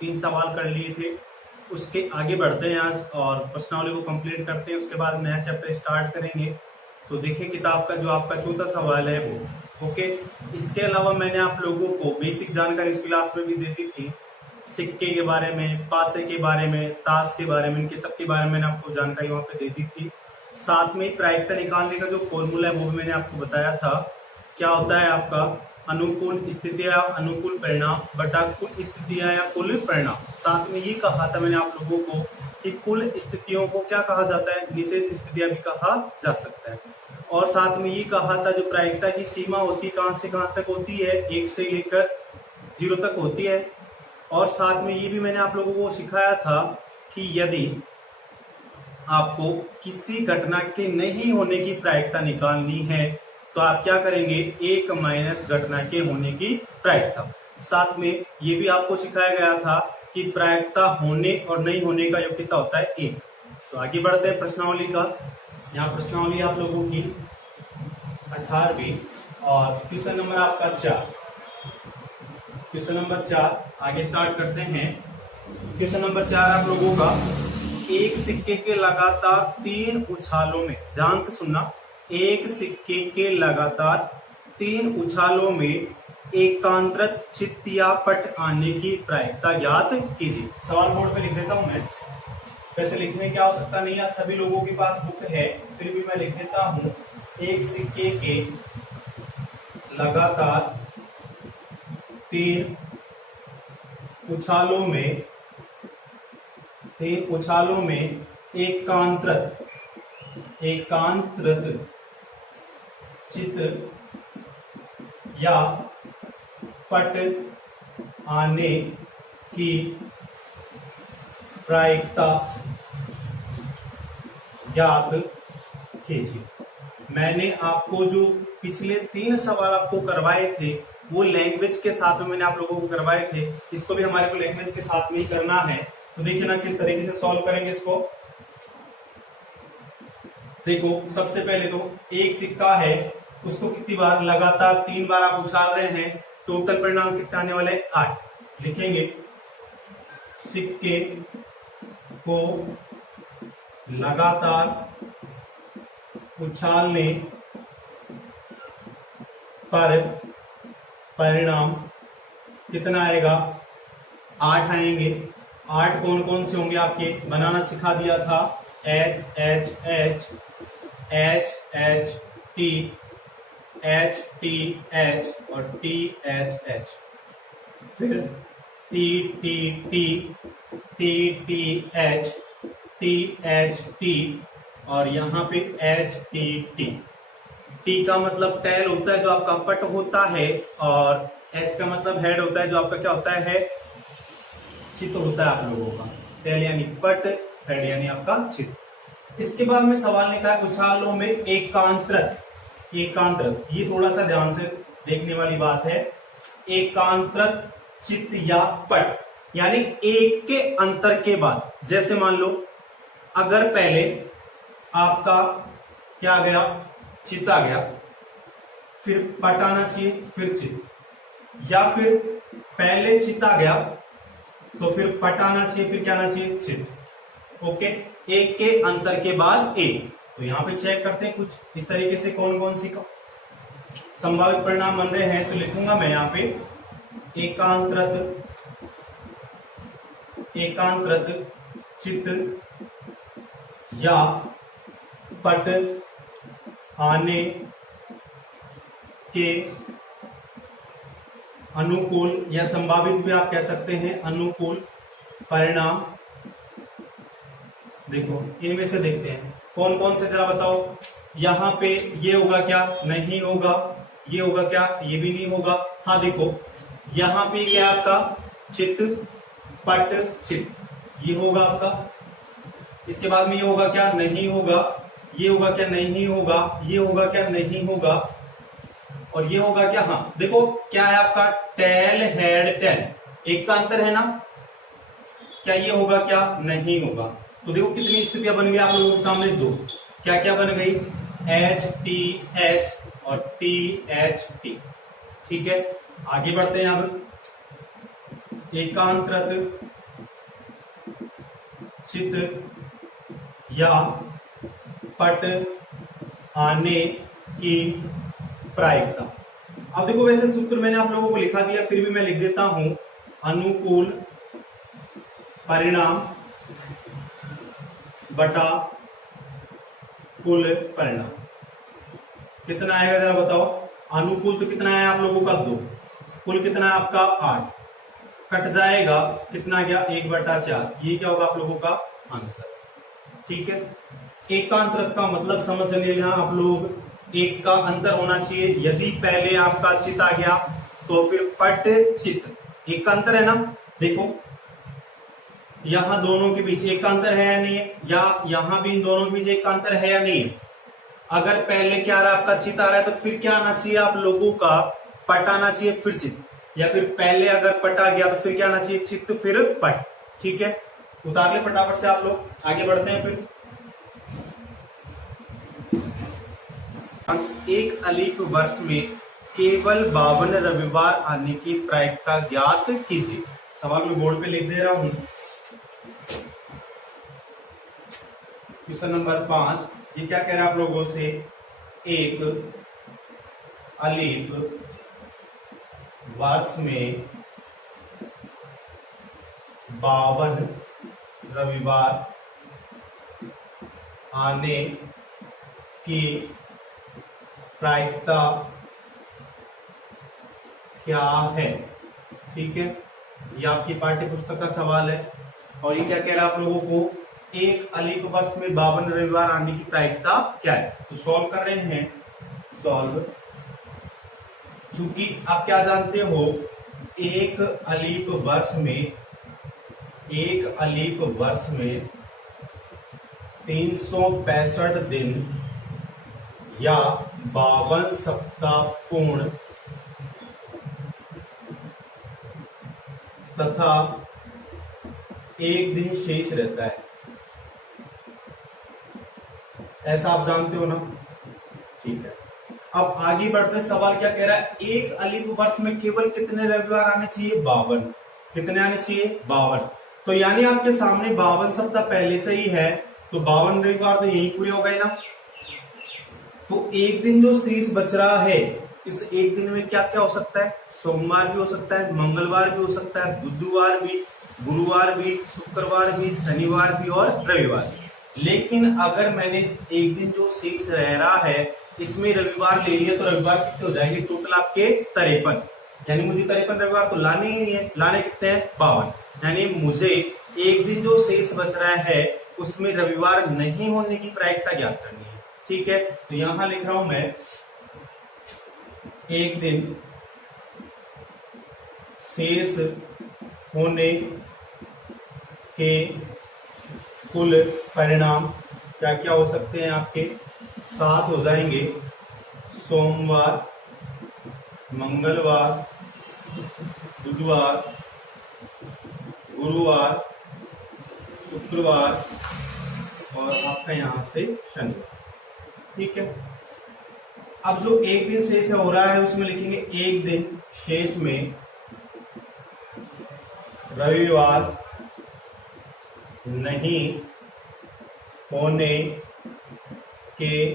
3 सवाल कर लिए थे। उसके आगे बढ़ते हैं आज और प्रश्नावली को कंप्लीट करते हैं, उसके बाद नया चैप्टर स्टार्ट करेंगे। तो देखिए किताब का जो आपका चौथा सवाल है वो ओके। इसके अलावा मैंने आप लोगों को बेसिक जानकारी इस क्लास में भी दे दी थी, सिक्के के बारे में, पासे के बारे में, ताश के बारे में, इनके सब के बारे में मैंने आपको जानकारी वहां पे दे दी थी। साथ में प्रायिकता निकालने का जो फॉर्मूला है वो भी मैंने आपको बताया था। क्या होता है आपका अनुकूल स्थितियां अनुकूल परिणाम बटा कुल स्थितियां या कुल परिणाम। साथ में ये कहा था मैंने आप लोगों को कि कुल स्थितियों को क्या कहा जाता है, विशेष स्थितियां भी कहा जा सकता है। और साथ में ये कहा था जो प्रायिकता की सीमा होती है कहां से कहां तक होती है, 1 से लेकर 0 तक होती है। और साथ में ये भी मैंने आप लोगों को सिखाया था कि यदि आपको किसी घटना के नहीं होने की प्रायिकता निकालनी है तो आप क्या करेंगे, 1 माइनस घटना के होने की प्रायिकता। साथ में ये भी आपको सिखाया गया था कि प्रायिकता होने और नहीं होने का योग कितना होता है, 1। तो आगे बढ़ते हैं प्रश्नावली का। यहाँ प्रश्नावली आप लोगों की 18वीं और क्वेश्चन नंबर आपका 4। क्वेश्चन नंबर 4 आगे स्टार्ट करते हैं। क्वेश्चन नंबर 4 आप लोगों का, एक सिक्के के लगातार 3 उछालों में, ध्यान से सुनना, एक सिक्के के लगातार 3 उछालों में एकांतरित चित्त या पट आने की प्रायिकता ज्ञात कीजिए। सवाल बोर्ड पे लिख देता हूं मैं, वैसे लिखने की आवश्यकता नहीं है, सभी लोगों के पास बुक है, फिर भी मैं लिख देता हूं। एक सिक्के के लगातार 3 उछालों में एकांतरित चित्त या पट आने की प्रायिकता ज्ञात कीजिए। मैंने आपको जो पिछले 3 सवाल आपको करवाए थे वो लैंग्वेज के साथ में मैंने आप लोगों को करवाए थे, इसको भी हमारे को लैंग्वेज के साथ में ही करना है। तो देखिए ना किस तरीके से सॉल्व करेंगे इसको। देखो सबसे पहले तो एक सिक्का है, उसको कितनी बार, लगातार 3 बार आप उछाल रहे हैं, टोटल परिणाम कितना आने वाला है, 8। लिखेंगे सिक्के को लगातार उछालने पर परिणाम कितना आएगा, 8 आएंगे। 8 कौन कौन से होंगे आपके, बनाना सिखा दिया था, H H H H H T H T H और T H H, फिर T T T T T H T H T और यहाँ पे H T T। T का मतलब टैल होता है जो आपका पट होता है, और H का मतलब हेड होता है जो आपका क्या होता है, चित्त होता है आप लोगों का। टैल यानी पट, हेड यानी आपका चित्त। इसके बाद में सवाल लिखा है उछालों में एकांतरित, ये थोड़ा सा ध्यान से देखने वाली बात है। एकांतरित चित्त या पट यानी एक के अंतर के बाद, जैसे मान लो अगर पहले आपका क्या आ गया, चित्त आ गया, फिर पट आना चाहिए, फिर चित्त, या फिर पहले चित्त आ गया तो फिर पट आना चाहिए, फिर क्या आना चाहिए, चित्त। ओके, एक के अंतर के बाद एक। तो यहां पे चेक करते हैं कुछ इस तरीके से कौन कौन सी संभावित परिणाम बन रहे हैं। तो लिखूंगा मैं यहां पे एकांतरित चित्त या पट आने के अनुकूल, या संभावित भी आप कह सकते हैं, अनुकूल परिणाम। देखो इनमें से देखते हैं कौन कौन से, जरा बताओ। यहाँ पे ये होगा क्या, नहीं होगा। ये होगा क्या, ये भी नहीं होगा। हाँ देखो यहाँ पे क्या आपका चित्त पट चित्त, ये होगा आपका। इसके बाद में ये होगा क्या, नहीं होगा। ये होगा क्या, नहीं होगा। ये होगा क्या, नहीं होगा। और ये होगा क्या, हाँ देखो क्या है आपका, टेल हेड टेल, एक का अंतर है ना। क्या ये होगा क्या, नहीं होगा। तो देखो कितनी स्थितियां बन गई आप लोगों के सामने, 2। क्या क्या बन गई, H T H और T H T। ठीक है, आगे बढ़ते हैं अब। एकांतरित चित या पट आने की प्रायिकता। अब देखो वैसे सूत्र मैंने आप लोगों को लिखा दिया, फिर भी मैं लिख देता हूं। अनुकूल परिणाम बटा कुल परिणाम कितना आएगा जरा बताओ। अनुकूल तो कितना है आप लोगों का 2, कुल कितना है आपका 8, कट जाएगा कितना गया 1/4। ये क्या होगा आप लोगों का आंसर। ठीक है, एकांतरित का मतलब समझ लेना आप लोग, एक का अंतर होना चाहिए। यदि पहले आपका चित आ गया तो फिर पट चित, एक का अंतर है ना। देखो यहां दोनों के बीच एक का अंतर है या नहीं है, या यहां भी इन दोनों के बीच एक का अंतर है या नहीं है। अगर पहले क्या आ रहा है आपका चित आ रहा है तो फिर क्या आना चाहिए आप लोगों का पट आना चाहिए फिर चित, या फिर पहले अगर पट आ गया तो फिर क्या आना चाहिए चित फिर पट। ठीक है, उतार ले फटाफट से आप लोग, आगे बढ़ते हैं। फिर एक अलीफ वर्ष में केवल 52 रविवार आने की प्रायिकता ज्ञात कीजिए। सवाल मैं बोर्ड पे लिख दे रहा हूं। क्वेश्चन नंबर 5, ये क्या कह रहा है आप लोगों से, एक अलीफ वर्ष में 52 रविवार आने की प्रायिकता क्या है। ठीक है, ये आपकी पाठ्य पुस्तक का सवाल है। और ये क्या कह रहा है आप लोगों को, एक अलीफ वर्ष में 52 रविवार आने की प्रायिकता क्या है। तो सॉल्व कर रहे हैं, सॉल्व। चूंकि आप क्या जानते हो, एक अलीफ वर्ष में 365 दिन या 52 सप्ताह पूर्ण तथा एक दिन शेष रहता है, ऐसा आप जानते हो ना। ठीक है, अब आगे बढ़ते सवाल क्या कह रहा है, एक अलीफ वर्ष में केवल कितने रविवार आने चाहिए, 52। कितने आने चाहिए, 52। तो यानी आपके सामने 52 सप्ताह पहले से ही है, तो 52 रविवार तो यही पूरे हो गए ना। तो एक दिन जो शेष बच रहा है, इस एक दिन में क्या क्या हो सकता है, सोमवार भी हो सकता है, मंगलवार भी हो सकता है, बुधवार भी, गुरुवार भी, शुक्रवार भी, शनिवार भी और रविवार भी। लेकिन अगर मैंने इस एक दिन जो शेष रह रहा है इसमें रविवार ले लिया तो रविवार कितने हो जाएंगे, टोटल आपके 53। यानी मुझे 53 रविवार तो लाने ही नहीं है, लाने कितने हैं, 52। यानी मुझे एक दिन जो शेष बच रहा है उसमें रविवार नहीं होने की प्रायिकता ज्ञात करनी है। ठीक है, तो यहां लिख रहा हूं मैं, एक दिन शेष होने के कुल परिणाम क्या क्या हो सकते हैं आपके, 7 हो जाएंगे। सोमवार, मंगलवार, बुधवार, गुरुवार, शुक्रवार और आपका यहां से शनिवार। ठीक है, अब जो एक दिन शेष हो रहा है उसमें लिखेंगे एक दिन शेष में रविवार नहीं होने के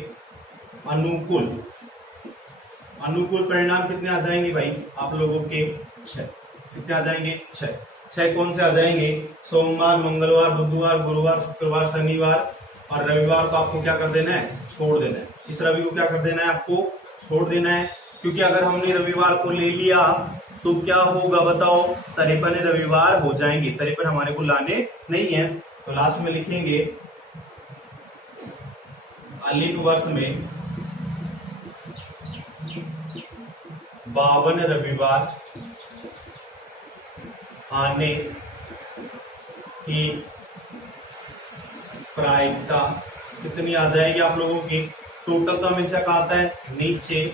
अनुकूल परिणाम कितने आ जाएंगे भाई आप लोगों के, 6। कितने आ जाएंगे, 6 कौन से आ जाएंगे, सोमवार, मंगलवार, बुधवार, गुरुवार, शुक्रवार, शनिवार और रविवार को आपको क्या कर देना है, छोड़ देना है। इस रवि को क्या कर देना है, आपको छोड़ देना है, क्योंकि अगर हमने रविवार को ले लिया तो क्या होगा बताओ, 53 रविवार हो जाएंगे। 53 हमारे को लाने नहीं है, तो लास्ट में लिखेंगे अलीफ वर्ष में 52 रविवार आने की प्रायिकता कितनी आ जाएगी आप लोगों की। टोटल तो हमेशा का आता है नीचे,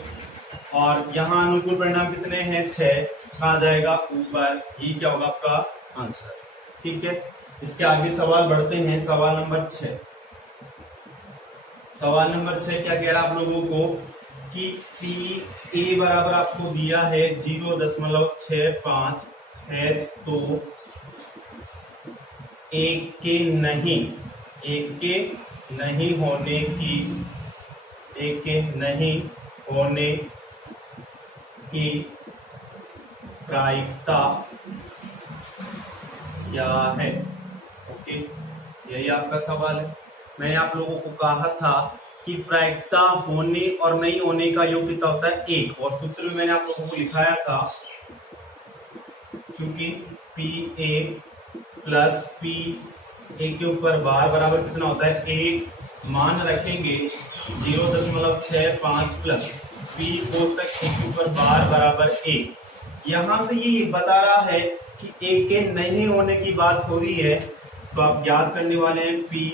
और यहाँ अनुकूल परिणाम कितने हैं, 6 कहा जाएगा ऊपर। ये क्या होगा आपका आंसर। ठीक है, इसके आगे सवाल बढ़ते हैं। सवाल नंबर 6। सवाल नंबर 6 क्या कह रहा है आप लोगों को कि पी ए बराबर आपको दिया है 0.65 है तो एक के नहीं होने की प्रायिकता क्या है। ओके, यही आपका सवाल है। मैंने आप लोगों को कहा था कि प्रायिकता होने और नहीं होने का योग कितना होता है, एक। और सूत्र में मैंने आप लोगों को लिखाया था, चूंकि P A plus P A के ऊपर बार बराबर कितना होता है, एक। मान रखेंगे 0.65 प्लस पी कोष्टक ए के ऊपर बार बराबर एक। यहां से ये बता रहा है कि ए के नहीं होने की बात हो रही है, तो आप याद करने वाले हैं पी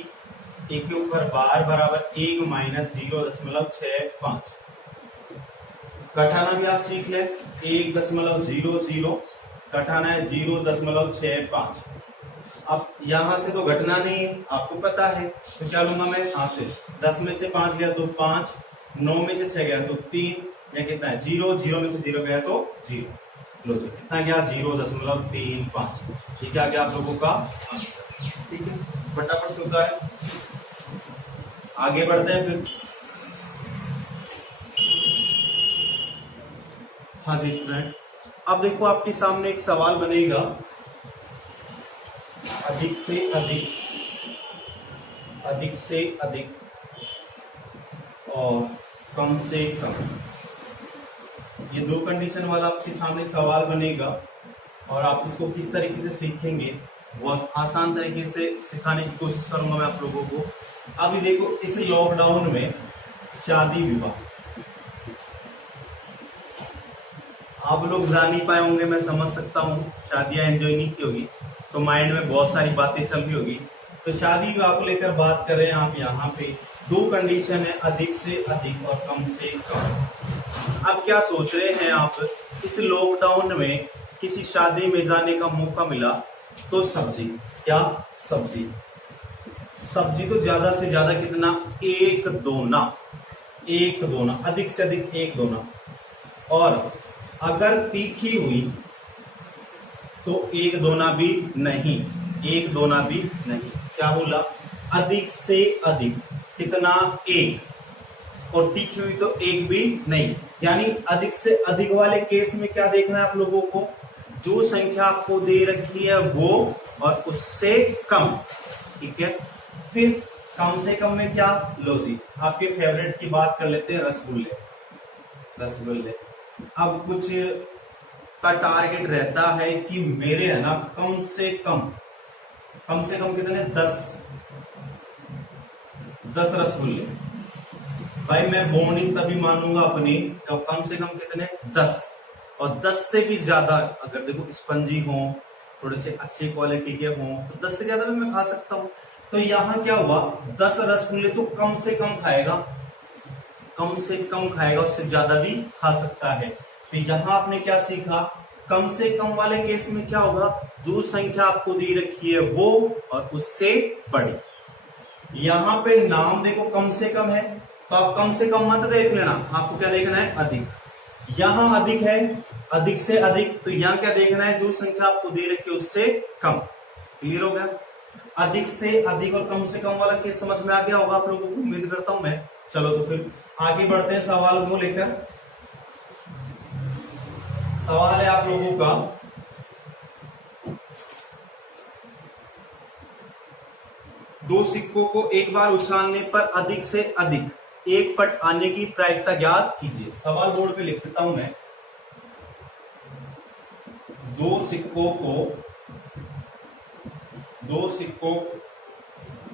ए के ऊपर बार बराबर एक माइनस 0.65। घटाना भी आप सीख लें, 1.00 घटाना है 0.65। अब यहां से तो घटना नहीं है, आपको पता है, तो क्या लूंगा मैं यहां से 10 में से 5 गया तो 5, 9 में से 6 गया तो 3, या कितना है 0, 0 में से 0 गया तो 0। लो जी, कितना गया 0.35। ठीक है, गया आप लोगों का आंसर। ठीक है, फटाफट से उतारें, आगे बढ़ते हैं फिर। हाँ जी स्टूडेंट, अब देखो आपके सामने एक सवाल बनेगा, अधिक से अधिक और कम से कम, ये दो कंडीशन वाला आपके सामने सवाल बनेगा। और आप इसको किस तरीके से सीखेंगे, बहुत आसान तरीके से सिखाने की कोशिश करूंगा मैं आप लोगों को। अभी देखो, इस लॉकडाउन में शादी विवाह आप लोग जा नहीं पाए होंगे, मैं समझ सकता हूँ, शादियां एंजॉय नहीं की होगी, तो माइंड में बहुत सारी बातें चल रही होगी। तो शादी विवाह को लेकर बात कर रहे हैं आप यहाँ पे, दो कंडीशन है, अधिक से अधिक और कम से कम। अब क्या सोच रहे हैं आप, इस लॉकडाउन में किसी शादी में जाने का मौका मिला तो सब्जी, क्या सब्जी तो ज्यादा से ज्यादा कितना, एक दोना, अधिक से अधिक एक दोना। और अगर तीखी हुई तो एक दोना भी नहीं, क्या बोला, अधिक से अधिक कितना, एक। और तीखी हुई तो एक भी नहीं, यानी अधिक से अधिक वाले केस में क्या देखना है आप लोगों को, जो संख्या आपको दे रखी है वो और उससे कम। ठीक है, फिर कम से कम में क्या, लो जी आपके फेवरेट की बात कर लेते हैं, रसगुल्ले। अब कुछ का टारगेट रहता है कि मेरे है ना कम से कम कितने, 10 रसगुल्ले। भाई मैं बॉन्डिंग तभी मानूंगा अपनी जब कम से कम कितने, 10। और 10 से भी ज्यादा अगर देखो स्पंजी हो, थोड़े से अच्छी क्वालिटी के हो, तो 10 से ज्यादा भी मैं खा सकता हूं। तो यहाँ क्या हुआ, 10 रसगुल्ले तो कम से कम खाएगा, उससे ज्यादा भी खा सकता है। तो यहाँ आपने क्या सीखा, कम से कम वाले केस में क्या होगा, जो संख्या आपको दी रखी है वो और उससे बड़ी। यहाँ पे नाम देखो कम से कम है, तो आप कम से कम मत देख लेना, आपको क्या देखना है, अधिक। यहाँ अधिक है, अधिक से अधिक, तो यहाँ क्या देखना है, जो संख्या आपको दे रखी है उससे कम। क्लियर हो गया, अधिक से अधिक और कम से कम वाला केस समझ में आ गया होगा आप लोगों को, उम्मीद करता हूं मैं। चलो तो फिर आगे बढ़ते हैं सवाल को लेकर। सवाल है आप लोगों का, दो सिक्कों को एक बार उछालने पर अधिक से अधिक एक पट आने की प्रायिकता ज्ञात कीजिए। सवाल बोर्ड पे लिख देता हूं मैं, दो सिक्कों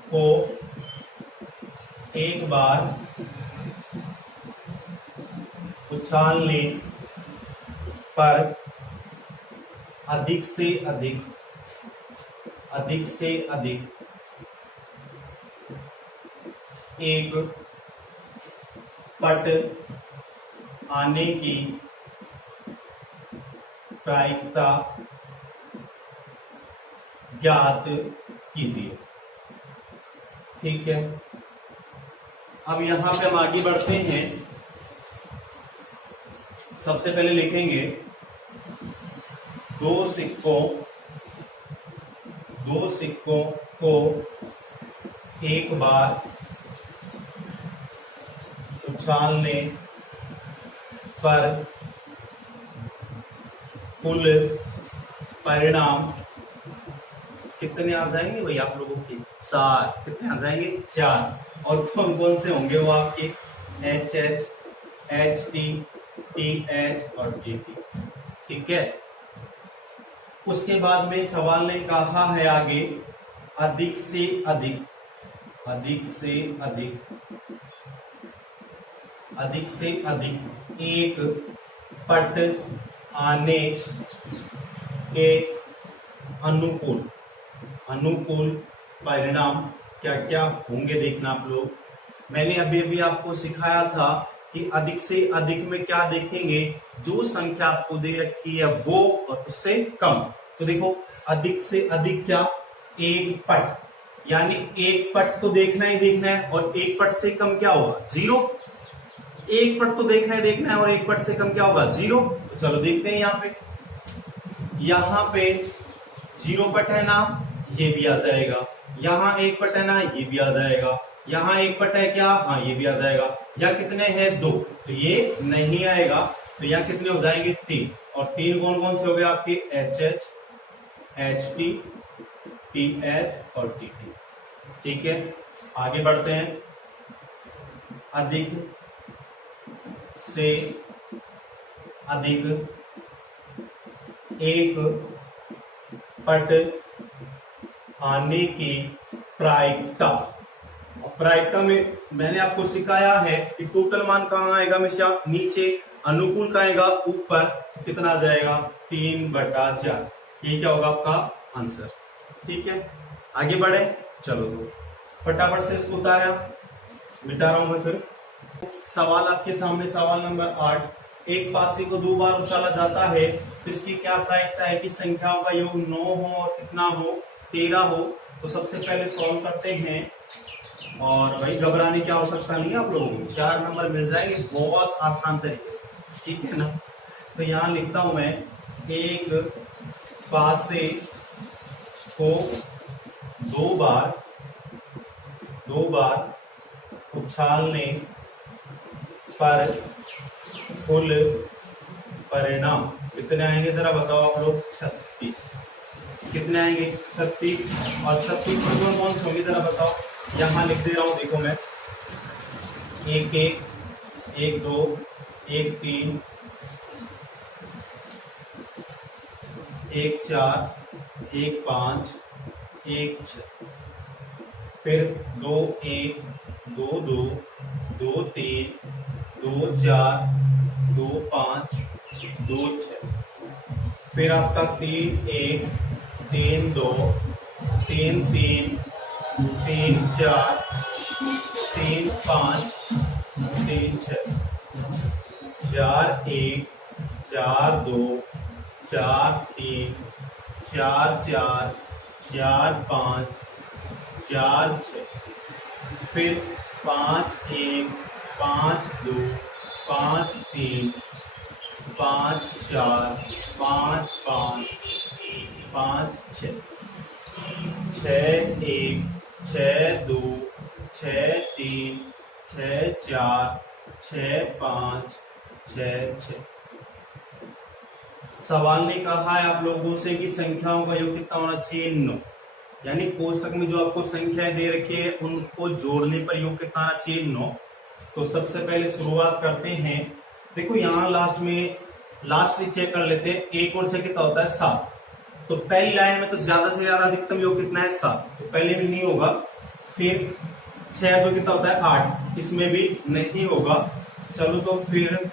को एक बार उछालने पर अधिक से अधिक एक पट आने की प्रायिकता ज्ञात कीजिए। ठीक है, अब यहां पे हम आगे बढ़ते हैं। सबसे पहले लिखेंगे दो सिक्कों को एक बार उछालने पर कुल परिणाम कितने आ जाएंगे भाई आप लोगों के? 4। कितने आ जाएंगे? 4। और कौन कौन से होंगे वो आपके? HH, HT, TH और TT। ठीक है। उसके बाद में सवाल ने कहा है आगे, अधिक से अधिक एक पट आने के अनुकूल परिणाम क्या क्या होंगे देखना आप लोग। मैंने अभी अभी आपको सिखाया था कि अधिक से अधिक में क्या देखेंगे, जो संख्या आपको दे रखी है वो और उससे कम। तो देखो अधिक से अधिक क्या? एक पट, यानी एक पट तो देखना ही देखना है, और एक पट से कम क्या होगा? 0। एक पट तो देखना है और एक पट से कम क्या होगा? 0। तो चलो देखते हैं यहाँ पे 0 पट है ना, ये भी आ जाएगा। यहाँ एक पट है ना, ये भी आ जाएगा। यहाँ एक पट है क्या? हाँ, ये भी आ जाएगा। यहाँ कितने हैं? 2, तो ये नहीं आएगा। तो यहाँ कितने हो जाएंगे? 3। और 3 कौन कौन से हो गए आपके? HH, HT, TH और TT। ठीक है, आगे बढ़ते हैं। अधिक से अधिक एक पट आने की प्रायिकता। प्रायिकता में मैंने आपको सिखाया है कि टोटल मान कहाँ आएगा? हमेशा नीचे। अनुकूल का आएगा ऊपर। कितना आ जाएगा? 3/4। ये क्या होगा आपका आंसर। ठीक है, आगे बढ़े। चलो फटाफट से इसको उतारा, मिटा रहा हूं मैं फिर। सवाल आपके सामने, सवाल नंबर 8। एक पासे को 2 बार उछाला जाता है तो इसकी क्या प्रायिकता है कि संख्याओं का योग 9 हो और कितना हो? 13 हो। तो सबसे पहले सॉल्व करते हैं, और भाई घबराने की आवश्यकता नहीं है आप लोगों को, 4 नंबर मिल जाएंगे बहुत आसान तरीके से। ठीक है ना। तो यहां लिखता हूं मैं, एक पासे को 2 बार उछालने पर कुल परिणाम कितने आएंगे जरा बताओ आप लोग? 36। कितने आएंगे? 36। और 36 में कौन कौन से होंगे जरा बताओ? यहां लिख दे रहा हूं, देखो मैं, 1 1, 1 2, 1 3, 1 4, 1 5, 1 6, फिर 2 1, 2 2, 2 3, 2 4, 2 5, 2 6, फिर आपका 3 1, 3 2, 3 3, 3 4, 3 5, 3 6, 4 1, 4 2, 4 3, 4 4, 4 5, 4 6, फिर 5 1, 5 2, 5 3, 5 4, 5 5, 5 6, 6 1, 6 2, 6 3, 6 4, 6 5, 6 6। सवाल ने कहा है आप लोगों से कि संख्याओं का योग कितना होना चाहिए? 9। यानी कोष्टक में जो आपको संख्याएं दे रखी है उनको जोड़ने पर योग कितना आना चाहिए? 9। तो सबसे पहले शुरुआत करते हैं। देखो यहाँ लास्ट से चेक कर लेते हैं। 1 और 6 कितना होता है? 7। तो पहली लाइन में तो ज्यादा से ज्यादा अधिकतम योग कितना है? 7। तो पहले में नहीं होगा। फिर 6 तो कितना होता है? 8। इसमें भी नहीं होगा। चलो तो फिर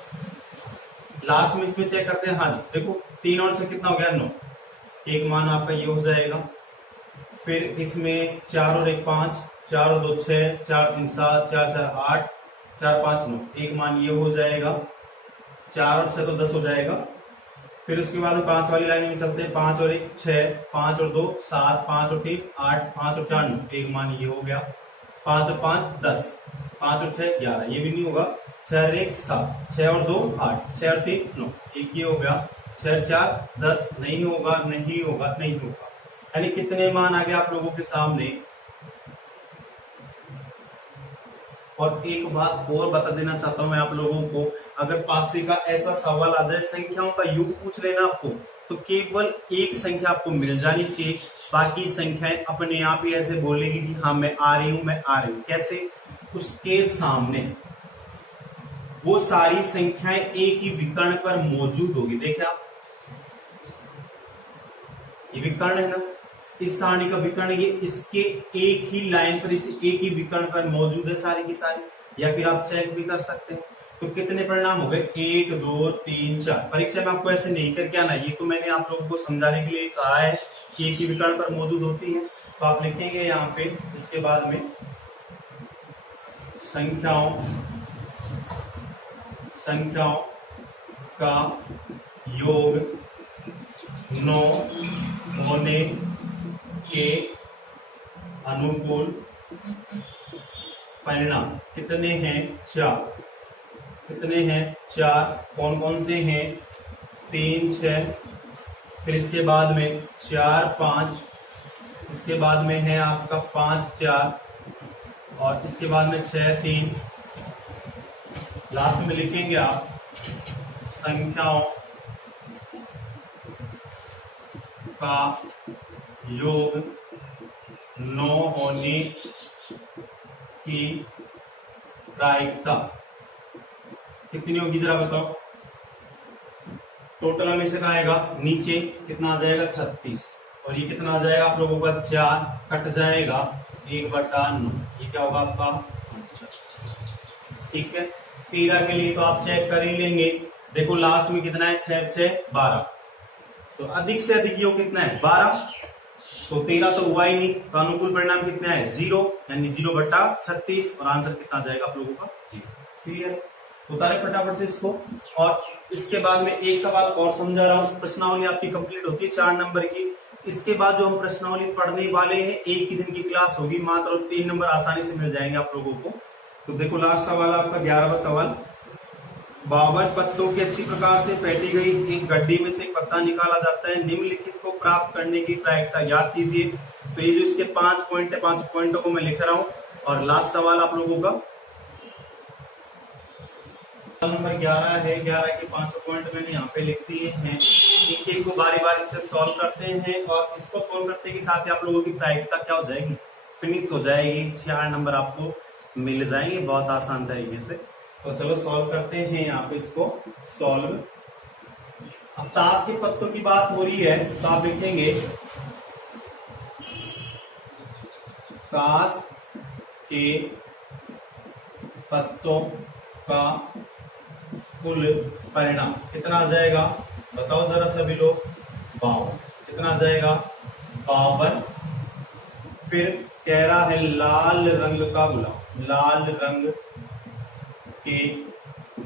लास्ट में इसमें चेक करते हैं। हाँ जी, देखो 3 और 6 कितना हो गया? 9। एक मान आपका ये हो जाएगा। फिर इसमें 4 और 1 5, 4 और 2 6, 4 3 7, 4 4 8, 4 5 9, एक मान ये हो जाएगा। 4 और 6 तो 10 हो जाएगा। फिर उसके बाद 5 वाली लाइन में चलते हैं। 5 और 1 6, 5 और 2 7, 5 और 3 8, 5 और 4 9, एक मान ये हो गया। 5 और 5 10, 5 और 6 11, ये भी नहीं होगा। 6 और 1 7, 6 और 2 8, 6 और 3 9, एक ये हो गया। 4 4 10, नहीं होगा नहीं होगा नहीं होगा। यानी कितने मान आ गए आप लोगों के सामने। और एक बात और बता देना चाहता हूं मैं आप लोगों को, अगर पासे का ऐसा सवाल आ जाए संख्याओं का योग पूछ लेना आपको, तो केवल एक संख्या आपको मिल जानी चाहिए, बाकी संख्याएं अपने आप ही ऐसे बोलेगी कि हाँ मैं आ रही हूं मैं आ रही हूं। कैसे? उसके सामने वो सारी संख्याएं एक ही विकर्ण पर मौजूद होगी। देखिए आप, ये विकर्ण है ना, इस सारणी का विकर्ण ये इसके एक ही लाइन पर, इस एक ही विकर्ण पर मौजूद है सारी की सारी। या फिर आप चेक भी कर सकते हैं। तो कितने परिणाम हो गए? 1 2 3 4। परीक्षा में आपको ऐसे नहीं करके आना, ये तो मैंने आप लोगों को समझाने के लिए कहा है कि एक ही विकर्ण पर मौजूद होती है। तो आप लिखेंगे यहाँ पे इसके बाद में संख्याओं का योग 9 होने के अनुकूल परिणाम कितने हैं? 4। कितने हैं? 4। कौन कौन से हैं? 3 6, फिर इसके बाद में 4 5, इसके बाद में है आपका 5 4, और इसके बाद में 6 3। लास्ट में लिखेंगे आप संख्याओं का योग 9 होने की प्रायिकता कितनी होगी जरा बताओ। टोटल में से कहा आएगा नीचे कितना आ जाएगा? 36। और ये कितना आ जाएगा आप लोगों का? 4 कट जाएगा 1/9। ये क्या होगा आपका आंसर। ठीक है, 13 के लिए तो आप चेक कर ही लेंगे। देखो लास्ट में कितना है? 6 से 12। तो अधिक से अधिक योग कितना है? 12। तो 13 तो हुआ ही नहीं, तो अनुकूल परिणाम कितना है? 0, यानी 0/36। और आंसर कितना आ जाएगा आप लोगों का? 0। क्लियर? उतारे फटाफट से इसको। और इसके बाद में एक सवाल और समझा रहा हूं। प्रश्नावली आपकी कंप्लीट होती है 4 नंबर की। इसके बाद जो हम प्रश्नावली पढ़ने वाले हैं, एक ही दिन की क्लास होगी मात्र, और 3 नंबर आसानी से मिल जाएंगे आप लोगों को। तो देखो लास्ट सवाल आपका 11वां सवाल। 52 पत्तों की अच्छी प्रकार से फेंटी गई एक गड्डी में से एक पत्ता निकाला जाता है। निम्नलिखित को प्राप्त करने की प्रायिकता याद कीजिए। तो ये जो इसके 5 पॉइंट है, 5 पॉइंटों को मैं लिख रहा हूं। और लास्ट सवाल आप लोगों का नंबर 11 है। 11 के 5 पॉइंट मैंने यहाँ पे लिख दिए हैं। एक एक को बारी बारी से सॉल्व करते हैं, और इसको सॉल्व करने के साथ ही आप लोगों की प्रायिकता क्या हो जाएगी? फिनिश हो जाएगी। 4 नंबर आपको मिल जाएंगे बहुत आसान तरीके से। तो चलो सॉल्व करते हैं यहाँ पे इसको सॉल्व। अब ताश के पत्तों की बात हो रही है, तो आप लिखेंगे ताश के पत्तों का कुल परिणाम कितना आ जाएगा? बताओ जरा सभी लोग। 52। कितना आ जाएगा? 52। फिर कह रहा है लाल रंग का गुलाम, लाल रंग के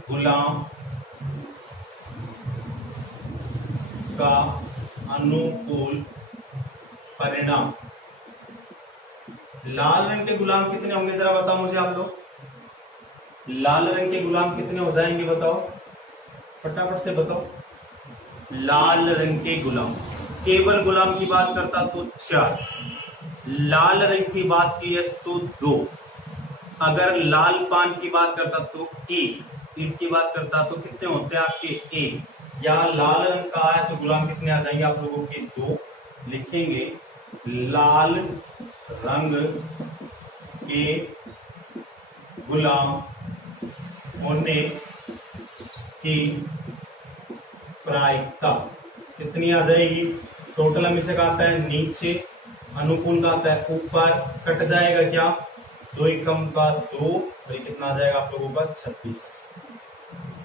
गुलाम का अनुकूल परिणाम। लाल रंग के गुलाम कितने होंगे जरा बताओ मुझे आप लोग। लाल रंग के गुलाम कितने हो जाएंगे बताओ, फटाफट से बताओ। लाल रंग के गुलाम, केवल गुलाम की बात करता तो 4, लाल रंग की बात की है तो 2, अगर लाल पान की बात करता तो 1, ईंट की बात करता तो कितने होते हैं आपके? 1। या लाल रंग का है तो गुलाम कितने आ जाएंगे आप लोगों के? 2। लिखेंगे लाल रंग के गुलाम होने की प्रायिकता कितनी आ जाएगी? टोटल में से कहता है नीचे, अनुकूल का आता है ऊपर, कट जाएगा क्या? 2 एकम का 2, तो ये कितना आ जाएगा आप लोगों का? 26।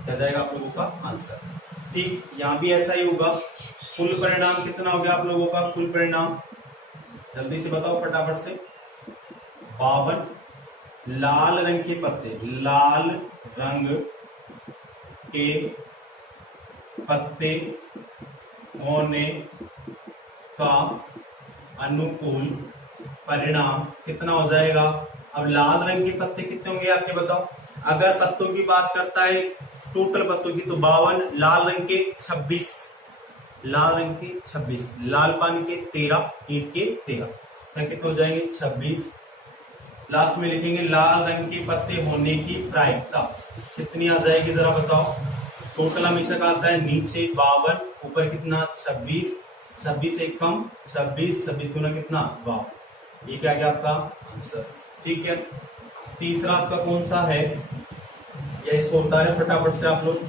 क्या जाएगा आप लोगों का आंसर। ठीक, यहाँ भी ऐसा ही होगा। कुल परिणाम कितना हो गया आप लोगों का? कुल परिणाम जल्दी से बताओ फटाफट से। 52 लाल रंग के पत्ते, लाल रंग के पत्ते होने का अनुकूल परिणाम कितना हो जाएगा? अब लाल रंग के पत्ते कितने होंगे आपके बताओ। अगर पत्तों की बात करता है टोटल पत्तों की तो 52, लाल रंग के 26, लाल रंग के 26, लाल पानी के 13, ईंट के 13, कितने हो जाएंगे 26। लास्ट में लिखेंगे लाल रंग के पत्ते होने की प्रायिकता कितनी आ जाएगी जरा बताओ। टोटल हमेशा का आता है नीचे 52, ऊपर कितना 26, 26 एक कम 26, 26 गुना कितना 52, ये क्या गया आपका आंसर। ठीक है, तीसरा आपका कौन सा है, या इसको उतारे फटाफट से आप लोग,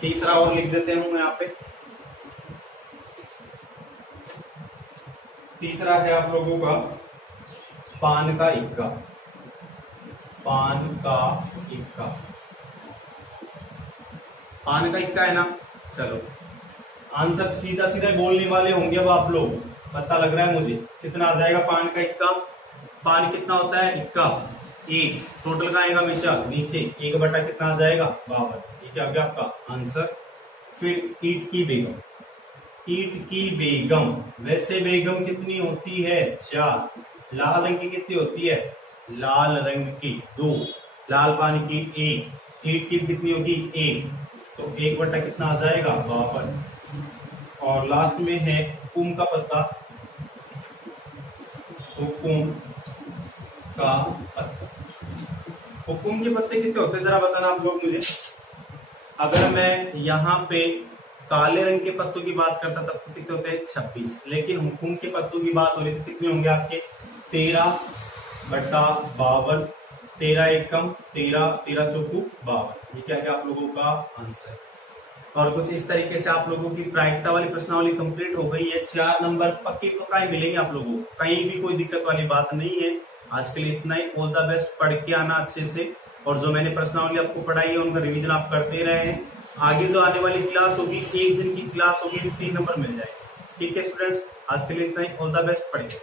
तीसरा और लिख देते हूं मैं यहाँ पे। तीसरा है आप लोगों का पान का इक्का, पान का इक्का, पान का इक्का है ना। चलो आंसर सीधा सीधा बोलने वाले होंगे अब आप लोग, पता लग रहा है मुझे। कितना आ जाएगा पान का इक्का, पान कितना होता है इक्का, एक, टोटल का आएगा हमेशा नीचे, एक बटा कितना आ जाएगा 52, ये क्या हो गया आपका आंसर। फिर ईंट की बेगम, ईंट की बेगम, वैसे बेगम कितनी होती है 4, लाल रंग की कितनी होती है, लाल रंग की 2, लाल पानी की 1, ईंट की कितनी होगी 1, तो एक बटा कितना आ जाएगा 52। और लास्ट में है हुकुम का पत्ता, हुकुम का पत्ता, हुकुम के पत्ते कितने होते हैं जरा बताना आप लोग मुझे। अगर मैं यहाँ पे काले रंग के पत्तों की बात करता तब तो कितने होते हैं 26, लेकिन हुकुम के पत्तों की बात हो रही तो कितने होंगे आपके 13 बटा 52, 13 एक कम 13, 13 चौकू 52, ये क्या है आप लोगों का आंसर। और कुछ इस तरीके से आप लोगों की प्रायिकता वाली प्रश्नावली कंप्लीट हो गई है। 4 नंबर पक्के पक्का मिलेंगे आप लोगों को, कहीं भी कोई दिक्कत वाली बात नहीं है। आज के लिए इतना ही, ऑल द बेस्ट, पढ़ के आना अच्छे से, और जो मैंने प्रश्नावली आपको पढ़ाई है उनका रिवीजन आप करते रहे हैं। आगे जो आने वाली क्लास होगी, एक दिन की क्लास होगी, 3 नंबर मिल जाएंगे। ठीक है स्टूडेंट्स, आज के लिए इतना ही, ऑल द बेस्ट, पढ़िए।